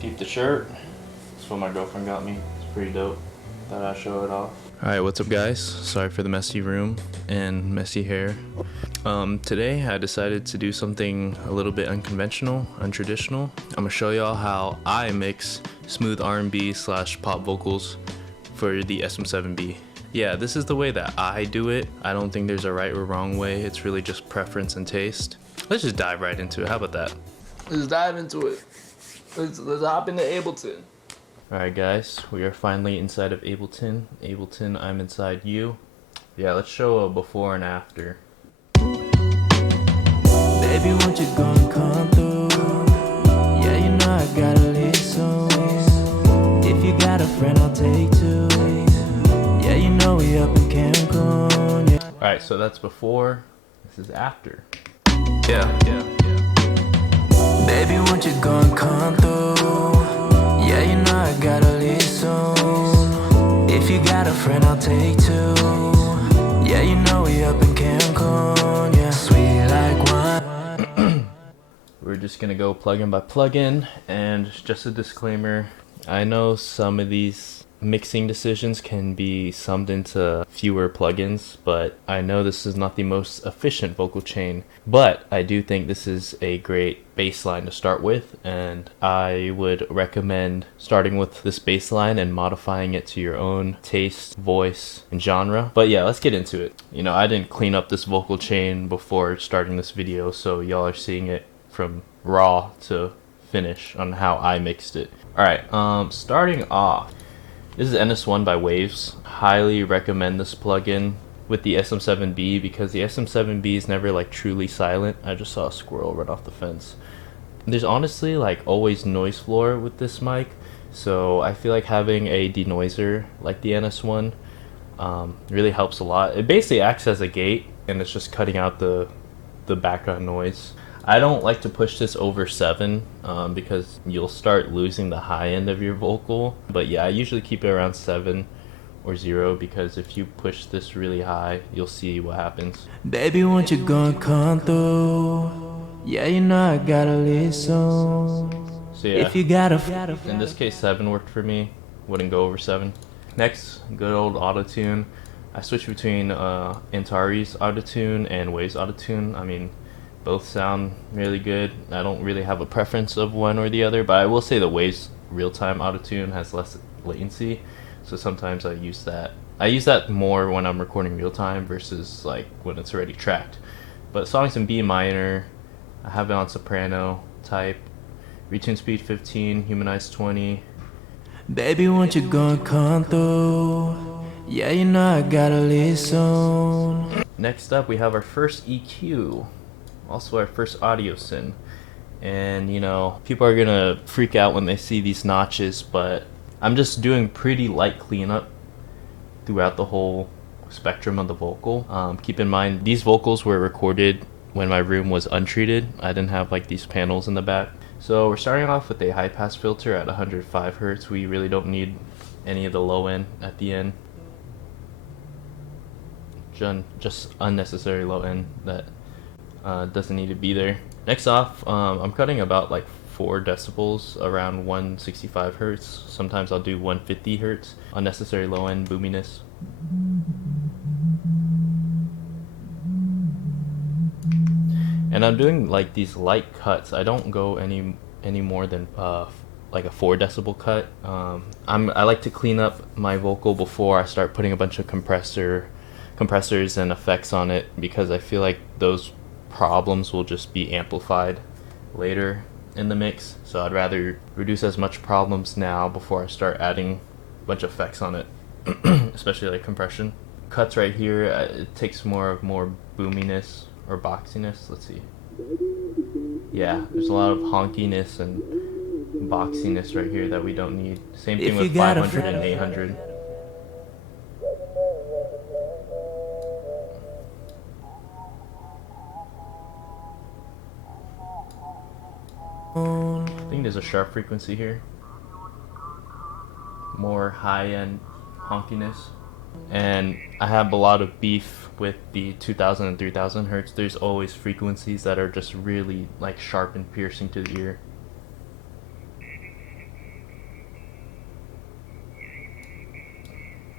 Peep the shirt. That's what my girlfriend got me. It's pretty dope. Thought I'd show it off. Alright, what's up guys? Sorry for the messy room and messy hair. Today I decided to do something a little bit unconventional, untraditional. I'm gonna show y'all how I mix smooth R&B / pop vocals for the sm7b. Yeah, this is the way that I do it. I don't think there's a right or wrong way. It's really just preference and taste. Let's just dive right into it. How about that? Let's dive into it. Let's hop into Ableton. Alright guys, we are finally inside of Ableton. Ableton, I'm inside you. Yeah, let's show a before and after. Baby, won't you gonna come through? Yeah, you know I gotta leave soon. If you got a friend, I'll take two. Yeah, you know we up in Cancun. Yeah. Alright, so that's before. This is after. Yeah. Baby, won't you gonna come through? Yeah, you know I gotta leave soon. If you got a friend, I'll take two. Yeah, you know we up in Cancun. Yeah, sweet like wine. We're just gonna go plugin by plugin, and just a disclaimer, I know some of these mixing decisions can be summed into fewer plugins, but I know this is not the most efficient vocal chain, but I do think this is a great baseline to start with, and I would recommend starting with this baseline and modifying it to your own taste, voice, and genre. But yeah, let's get into it. You know, I didn't clean up this vocal chain before starting this video, so y'all are seeing it from raw to finish on how I mixed it. Alright, starting off, this is NS1 by Waves. Highly recommend this plugin with the sm7b because the sm7b is never like truly silent. I just saw a squirrel run off the fence. There's honestly like always noise floor with this mic, so I feel like having a denoiser like the NS1 really helps a lot. It basically acts as a gate, and it's just cutting out the background noise. I don't like to push this over 7 because you'll start losing the high end of your vocal. But yeah, I usually keep it around 7 or 0 because if you push this really high, you'll see what happens. Baby, won't you gonna come through? Yeah, you know I gotta leave soon. So yeah, If you got a in this case 7 worked for me. Wouldn't go over 7. Next, good old autotune. I switch between Antari's autotune and Wave's autotune. I mean, both sound really good. I don't really have a preference of one or the other, but I will say the Wave's real-time autotune has less latency, so sometimes I use that. I use that more when I'm recording real-time versus like when it's already tracked. But songs in B minor, I have it on soprano type, retune speed 15, humanize 20. Baby, won't you gonna come through? Yeah, you know I gotta leave soon. Next up, we have our first EQ. Also our first audio syn, and you know, people are gonna freak out when they see these notches, but I'm just doing pretty light cleanup throughout the whole spectrum of the vocal. Keep in mind, these vocals were recorded when my room was untreated. I didn't have like these panels in the back. So we're starting off with a high pass filter at 105 Hertz. We really don't need any of the low end at the end. Just unnecessary low end that doesn't need to be there. Next off, I'm cutting about like 4 decibels around 165 Hertz. Sometimes I'll do 150 Hertz. Unnecessary low end boominess. And I'm doing like these light cuts. I don't go any more than like a 4 decibel cut. I like to clean up my vocal before I start putting a bunch of compressors and effects on it, because I feel like those problems will just be amplified later in the mix. So I'd rather reduce as much problems now before I start adding a bunch of effects on it, especially like compression. Cuts right here, it takes more boominess or boxiness. Let's see. Yeah, there's a lot of honkiness and boxiness right here that we don't need. Same thing with 500 and 800. I think there's a sharp frequency here. More high-end honkiness. And I have a lot of beef with the 2000 and 3000 Hertz. There's always frequencies that are just really like sharp and piercing to the ear.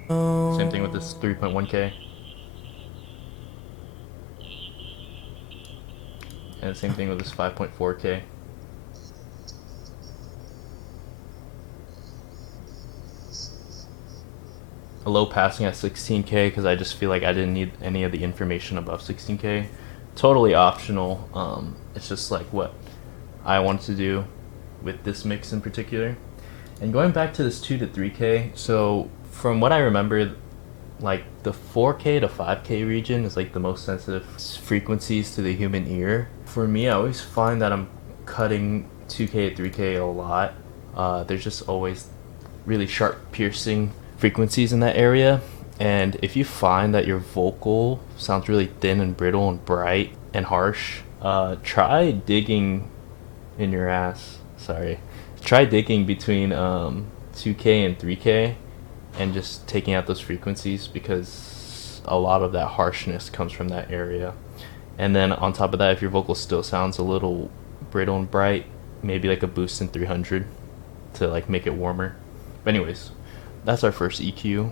Same thing with this 3.1K. And same thing with this 5.4K. A low passing at 16K because I just feel like I didn't need any of the information above 16K. Totally optional. It's just like what I wanted to do with this mix in particular. And going back to this 2 to 3K, so from what I remember, like the 4K to 5K region is like the most sensitive frequencies to the human ear. For me, I always find that I'm cutting 2K to 3K a lot. There's just always really sharp piercing frequencies in that area. And if you find that your vocal sounds really thin and brittle and bright and harsh, try digging in your ass. Sorry. Try digging between 2K and 3K and just taking out those frequencies, because a lot of that harshness comes from that area. And then on top of that, if your vocal still sounds a little brittle and bright, maybe like a boost in 300 to like make it warmer. But anyways, that's our first EQ.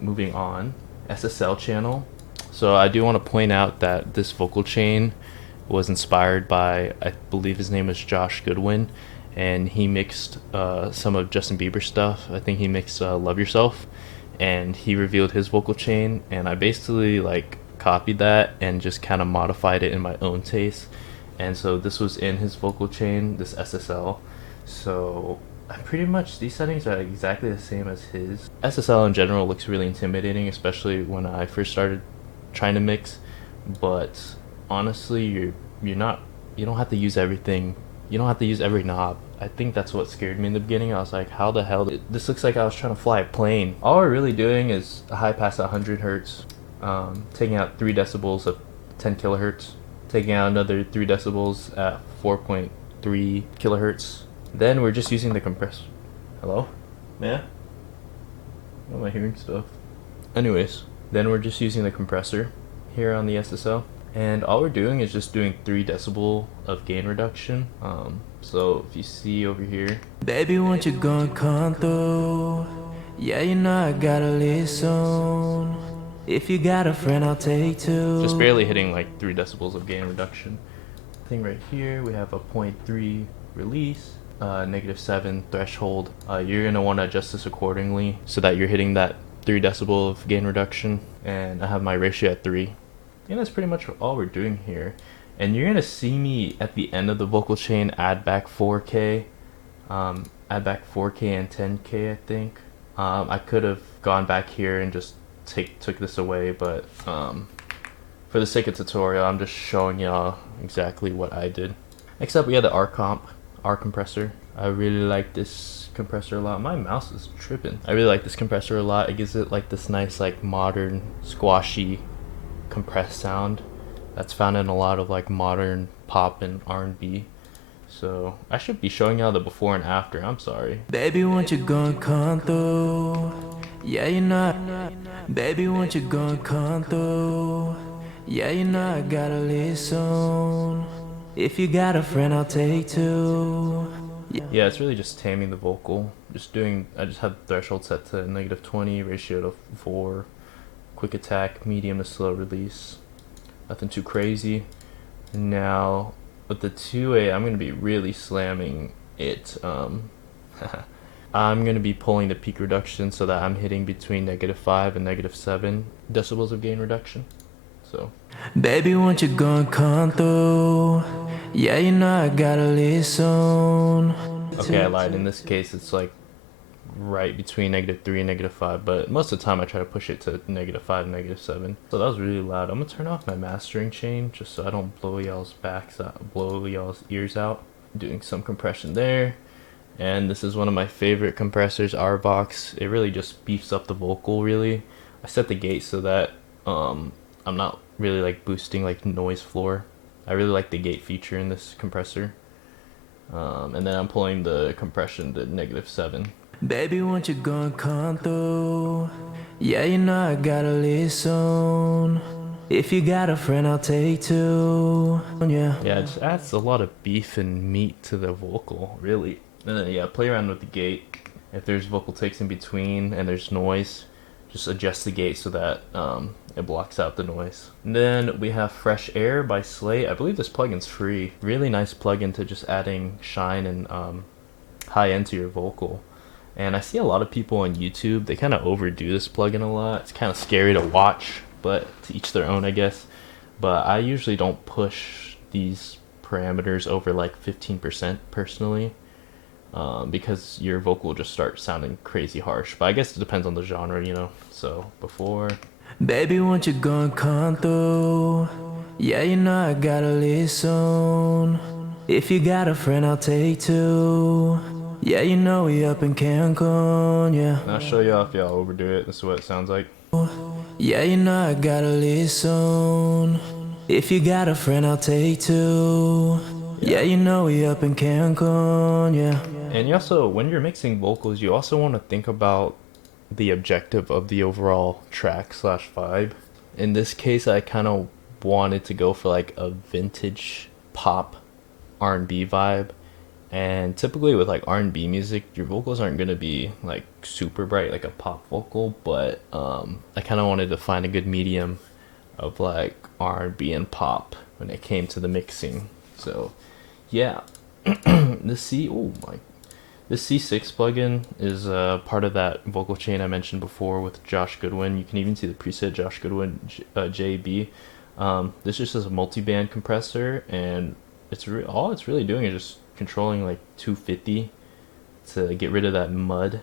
Moving on, SSL channel. So I do want to point out that this vocal chain was inspired by, I believe his name is Josh Goodwin, and he mixed some of Justin Bieber stuff. I think he mixed Love Yourself, and he revealed his vocal chain, and I basically like copied that and just kind of modified it in my own taste. And so this was in his vocal chain, this SSL. So pretty much these settings are exactly the same as his. SSL in general looks really intimidating, especially when I first started trying to mix, but honestly, you don't have to use everything. You don't have to use every knob. I think that's what scared me in the beginning. I was like, how the hell? This looks like I was trying to fly a plane. All we're really doing is a high pass at 100 hertz, taking out 3 decibels of 10 kilohertz, taking out another 3 decibels at 4.3 kilohertz. Then we're just using the compressor. Hello? Yeah? What am I hearing stuff? Anyways, then we're just using the compressor here on the SSL. And all we're doing is just doing 3 decibel of gain reduction. So if you see over here, Baby, won't you gonna come through? Yeah, you know I gotta listen. If you got a friend, I'll take 2. just barely hitting like 3 decibels of gain reduction. Thing right here, we have a 0.3 release, -7 threshold. You're gonna want to adjust this accordingly so that you're hitting that 3 decibel of gain reduction. And I have my ratio at 3. And that's pretty much all we're doing here. And you're gonna see me at the end of the vocal chain add back 4K, add back 4K and 10K, I think. I could have gone back here and just took this away, but for the sake of tutorial, I'm just showing y'all exactly what I did. Next up, we have the R compressor. I really like this compressor a lot. My mouse is tripping. I really like this compressor a lot. It gives it like this nice, like modern, squashy, compressed sound that's found in a lot of like modern pop and R&B. So I should be showing y'all the before and after. I'm sorry. Baby, won't you gonna come through? Yeah, you know. Baby, won't you gonna come through? Yeah, you know I gotta listen. If you got a friend, I'll take 2. Yeah, it's really just taming the vocal. I just have the threshold set to -20, ratio to 4, quick attack, medium to slow release. Nothing too crazy. And now with the 2A, I'm gonna be really slamming it. I'm gonna be pulling the peak reduction so that I'm hitting between -5 and -7 decibels of gain reduction. So Baby, won't you gonna come through? Yeah, you know I gotta listen. okay, I lied. In this case, it's like right between -3 and -5, but most of the time I try to push it to -5 and -7. So that was really loud. I'm gonna turn off my mastering chain just so I don't blow y'all's ears out. Doing some compression there. And this is one of my favorite compressors, R-Vox. It really just beefs up the vocal, really. I set the gate so that I'm not really like boosting like noise floor. I really like the gate feature in this compressor. And then I'm pulling the compression to -7. Baby, won't you gonna come through? Yeah, you know I gotta listen. If you got a friend, I'll take 2. Yeah, it just adds a lot of beef and meat to the vocal, really. And then yeah, play around with the gate. If there's vocal takes in between and there's noise, just adjust the gate so that it blocks out the noise. And then we have Fresh Air by Slate. I believe this plugin's free. Really nice plugin to just adding shine and high end to your vocal. And I see a lot of people on YouTube, they kind of overdo this plugin a lot. It's kind of scary to watch, but to each their own, I guess. But I usually don't push these parameters over like 15% personally, because your vocal will just start sounding crazy harsh. But I guess it depends on the genre, you know. So before, Baby, won't you gonna come through? Yeah, you know I gotta listen. If you got a friend, I'll take two. Yeah, you know we up in Cancun, yeah. and I'll show y'all if y'all overdo it. This is what it sounds like. Yeah, you know I gotta listen. If you got a friend, I'll take two. Yeah, you know we up in Cancun, yeah. And you also, when you're mixing vocals, you also want to think about the objective of the overall track slash vibe. In this case, I kind of wanted to go for like a vintage pop R&B vibe. And typically with like R&B music, your vocals aren't going to be like super bright like a pop vocal, but I kind of wanted to find a good medium of like R&B and pop when it came to the mixing. So yeah, this C6 plugin is part of that vocal chain I mentioned before with Josh Goodwin. You can even see the preset Josh Goodwin JB. This just is a multi-band compressor, and all it's really doing is just controlling like 250 to get rid of that mud,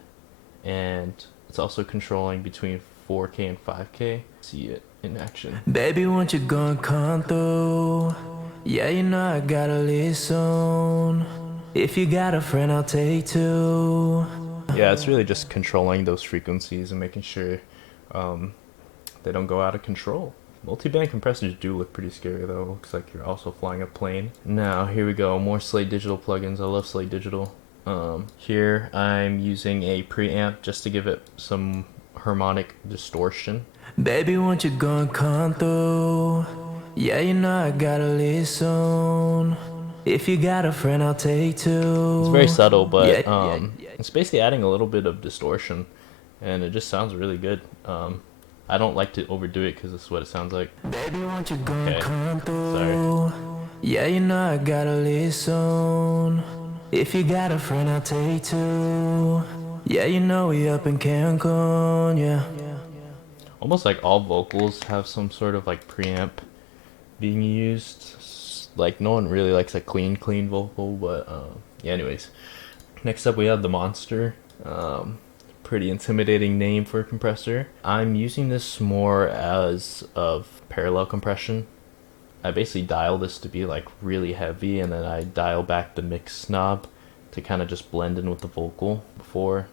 and it's also controlling between 4K and 5K. See it in action. Baby, won't you gonna come through? Yeah, you know I gotta listen. If you got a friend, I'll take two. Yeah, it's really just controlling those frequencies and making sure they don't go out of control. Multi-band compressors do look pretty scary though. Looks like you're also flying a plane. Now, here we go. More Slate Digital plugins. I love Slate Digital. Here I'm using a preamp just to give it some harmonic distortion. Baby, won't you gonna come through? Yeah, you know I gotta listen. If you got a friend, I'll take two. It's very subtle, but it's basically adding a little bit of distortion, and it just sounds really good. I don't like to overdo it because this is what it sounds like. Baby, won't you gonna Okay, come through? sorry. Yeah, you know I gotta listen. If you got a friend, I'll take two. Yeah, you know we up in Cancun, yeah. Almost like all vocals have some sort of like preamp being used. Like no one really likes a clean vocal, but yeah. Anyways, next up we have the Monster. Pretty intimidating name for a compressor. I'm using this more as of parallel compression. I basically dial this to be like really heavy, and then I dial back the mix knob to kind of just blend in with the vocal before.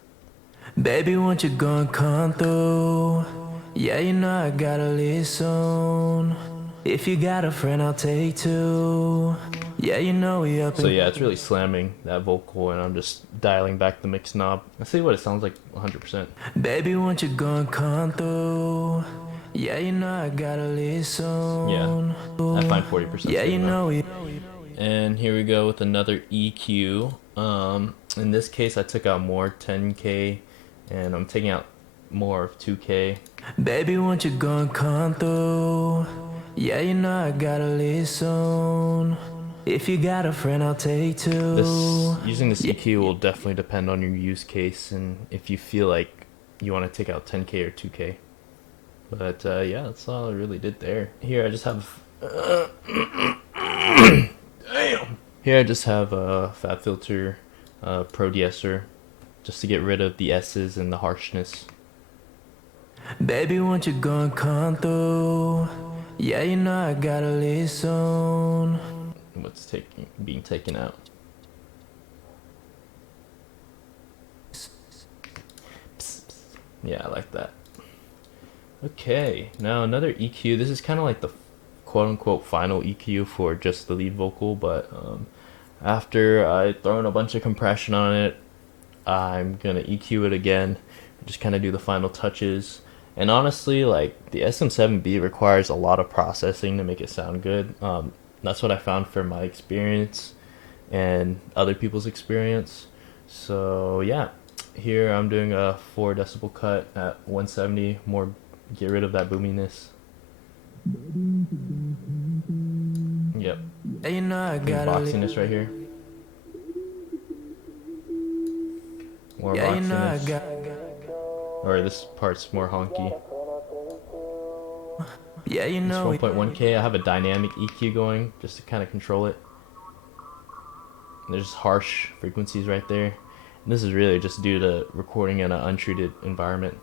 Baby, won't you gonna come through? Yeah, you know I gotta listen. If you got a friend, I'll take two. Yeah, you know we up in... So yeah, it's really slamming that vocal, and I'm just dialing back the mix knob. Let's see what it sounds like 100%. Baby, won't you gonna come through? Yeah, you know I gotta listen. Yeah, I find 40% Yeah, you know we... And here we go with another EQ. In this case, I took out more 10K, and I'm taking out more of 2K. Baby, won't you gonna come through? Yeah, you know I gotta listen. If you got a friend, I'll take two. Using this EQ will definitely depend on your use case and if you feel like you want to take out 10K or 2K. But yeah, that's all I really did there. Here I just have damn. Here I just have a Fab Filter Pro De-esser just to get rid of the S's and the harshness. Baby, won't you gonna come through? Yeah, you know I gotta listen. What's being taken out? Yeah, I like that. Okay, now another EQ. This is kind of like the quote-unquote final EQ for just the lead vocal, but after I throw in a bunch of compression on it, I'm gonna EQ it again, just kind of do the final touches. And honestly, like the sm7b requires a lot of processing to make it sound good. That's what I found from my experience and other people's experience. So yeah, Here I'm doing a 4 decibel cut at 170, more get rid of that boominess. Yep. Yeah, you know I And gotta boxiness right here. More yeah, you know I boxiness. got Or this part's more honky. yeah, you It's know 1.1k. I have a dynamic EQ going just to kind of control it. There's harsh frequencies right there. And this is really just due to recording in an untreated environment.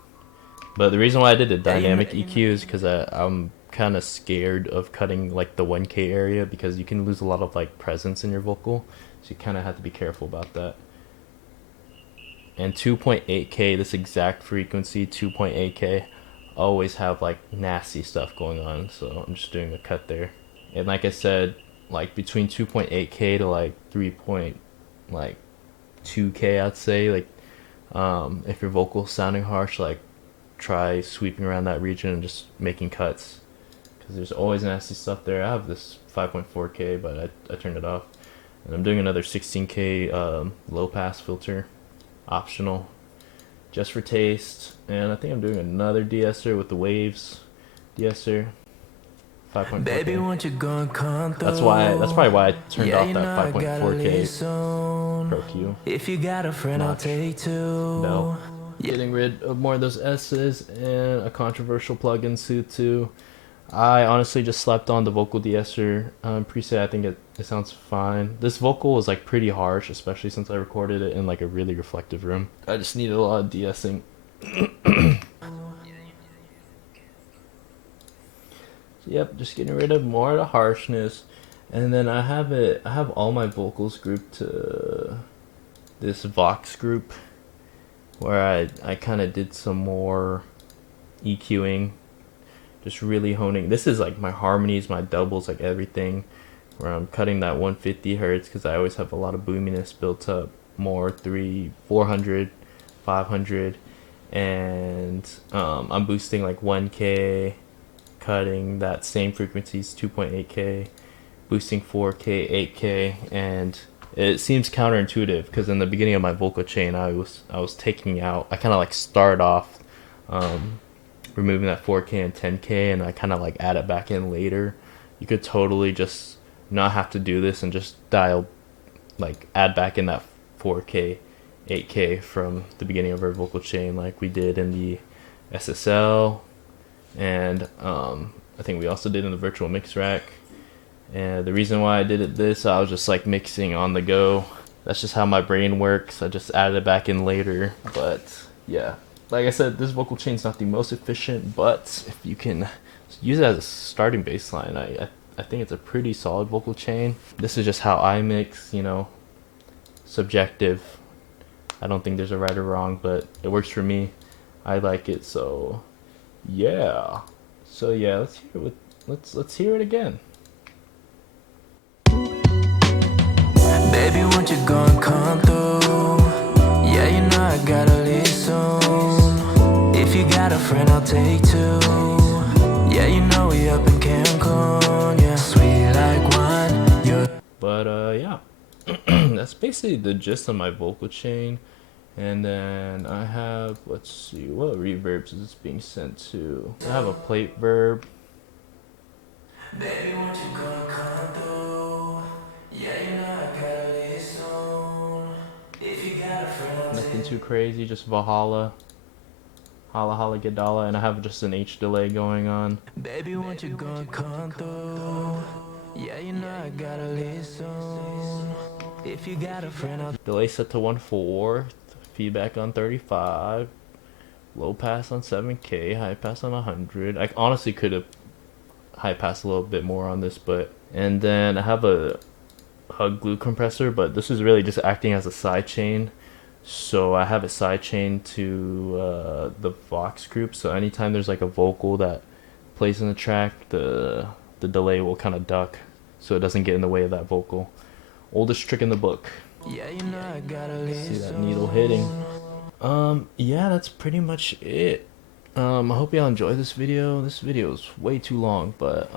But the reason why I did the dynamic EQ is because I'm kind of scared of cutting like the 1k area, because you can lose a lot of like presence in your vocal. So you kind of have to be careful about that. And 2.8k, this exact frequency, 2.8k, always have like nasty stuff going on. So I'm just doing a cut there. And like I said, like between 2.8k to like 3.2k, I'd say, like if your vocal's sounding harsh, like try sweeping around that region and just making cuts, because there's always nasty stuff there. I have this 5.4k, but I turned it off. And I'm doing another 16k low pass filter, optional, just for taste. And I think I'm doing another de-esser with the waves de-esser, 5.4k. baby, won't you go and come through? That's probably why I turned Yeah, off you that know I gotta 5.4k listen. Pro Q If you got a friend, I'll notch take two. bell. Getting rid of more of those S's and a controversial plugin suit too. I honestly just slapped on the vocal de-esser preset. I think it sounds fine. This vocal was like pretty harsh, especially since I recorded it in like a really reflective room. I just needed a lot of de-essing. Yep, just getting rid of more of the harshness. And then I have all my vocals grouped to this Vox group, where I kind of did some more EQing, just really honing. This is like my harmonies, my doubles, like everything, where I'm cutting that 150 hertz because I always have a lot of boominess built up, more 400, 500, and I'm boosting like 1k, cutting that same frequencies 2.8k, boosting 4k, 8k, and it seems counterintuitive because in the beginning of my vocal chain, I was taking out. I kind of like start off removing that 4k and 10k, and I kind of like add it back in later. You could totally just not have to do this and just dial, like add back in that 4k, 8k from the beginning of our vocal chain, like we did in the SSL, and I think we also did in the virtual mix rack. And the reason why I did it this, I was just like mixing on the go. That's just how my brain works. I just added it back in later. But yeah, like I said, this vocal chain's not the most efficient, but if you can use it as a starting baseline, I think it's a pretty solid vocal chain. This is just how I mix, you know, subjective. I don't think there's a right or wrong, but it works for me. I like it, so yeah. So yeah, let's hear it again. Baby, won't you go and come through? Yeah, you know I gotta leave soon. If you got a friend, I'll take two. Yeah, you know we up in Cancun. Yeah, sweet like wine. You're But yeah, that's basically the gist of my vocal chain. And then I have, let's see, what reverbs is this being sent to? I have a plate verb. baby, won't you go and come through? Yeah, you know I gotta leave soon. If you got a friend, I'll Nothing take too crazy, just Valhalla. Holla holla Gedala, and I have just an H delay going on. baby, won't you go and come through? Yeah, you know I gotta leave soon. If you got a friend, I'll Delay set to 1/4, feedback on 35, low pass on 7k, high pass on 100. I honestly could have high passed a little bit more on this, but and then I have a hug glue compressor, but this is really just acting as a side chain. So I have a side chain to the Vox group, so anytime there's like a vocal that plays in the track, the delay will kind of duck so it doesn't get in the way of that vocal. Oldest trick in the book. yeah, you know I gotta leave See that soon. needle hitting. Yeah, that's pretty much it. I hope y'all enjoy this video. This video is way too long, but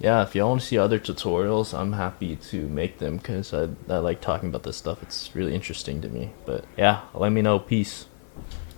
yeah, if y'all want to see other tutorials, I'm happy to make them because I like talking about this stuff. It's really interesting to me. But yeah, let me know. Peace.